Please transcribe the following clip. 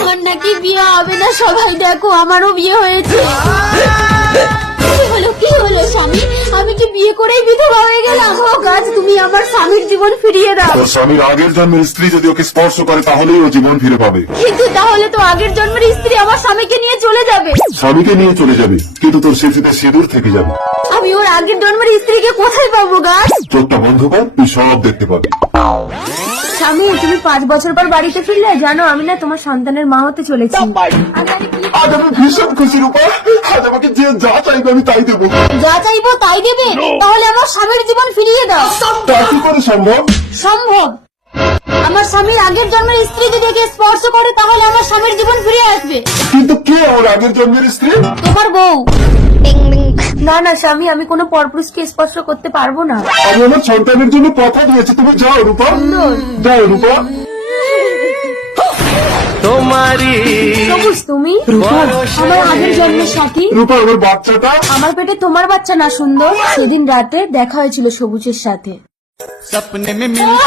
আমার নাকি বিয়ে হবে না, সবাই দেখো আমারও বিয়ে হয়েছে। কি হলো স্বামী, আমি কি বিয়ে করেই বিধবা হয়ে গেলাম? ও গাছ, তুমি আমার স্বামীর জীবন ফিরিয়ে দাও। তোর স্বামীর আগের জন্মের স্ত্রী যদি ওকে স্পর্শ করে তাহলেই ও জীবন ফিরে পাবে। কিন্তু তাহলে তো আগের জন্মের স্ত্রী আমার স্বামীকে নিয়ে চলে যাবে। স্বামীকে নিয়ে চলে যাবে, কিন্তু তোর স্মৃতিতে সিঁদুর থেকে যাবে। আমি ওর আগের জন্মের স্ত্রীকে কোথায় পাবো গাছ? চোখটা বন্ধ কর, তুই সব দেখতে পাবি। স্বামী, তুমি 5 বছর পর বাড়িতে ফিরলে। জানো, আমি না তোমার সন্তানের মা হতে চলেছি। আজ আমি ভীষণ খুশি রূপা, আজ আমাকে যে যা চাইবে আমি তাই দেবো। যা চাইবো তাই দেবে? তাহলে আমার স্বামীর জীবন ফিরিয়ে দাও। তা কি করে সম্ভব? সম্ভব। আমার স্বামীর আগের জন্মের স্ত্রী যদি একে স্পর্শ করে তাহলে আমার স্বামীর জীবন ফিরে আসবে। কিন্তু কে ওর আগের জন্মের স্ত্রী? তোমার বউ। না না স্বামী, আমি কোনো পরপুরুষকে স্পর্শ করতে পারবো না। আমি আমার সন্তানের জন্য কথা দিয়েছি, তুমি যাও রূপা, যাও রূপা। সবুজ, তুমি আমার আগের জন্মের সাথী। রূপা, আমার বাচ্চাটা। আমার পেটে তোমার বাচ্চা না সুন্দর? সেদিন রাতে দেখা হয়েছিল সবুজের সাথে। सपने में मिलती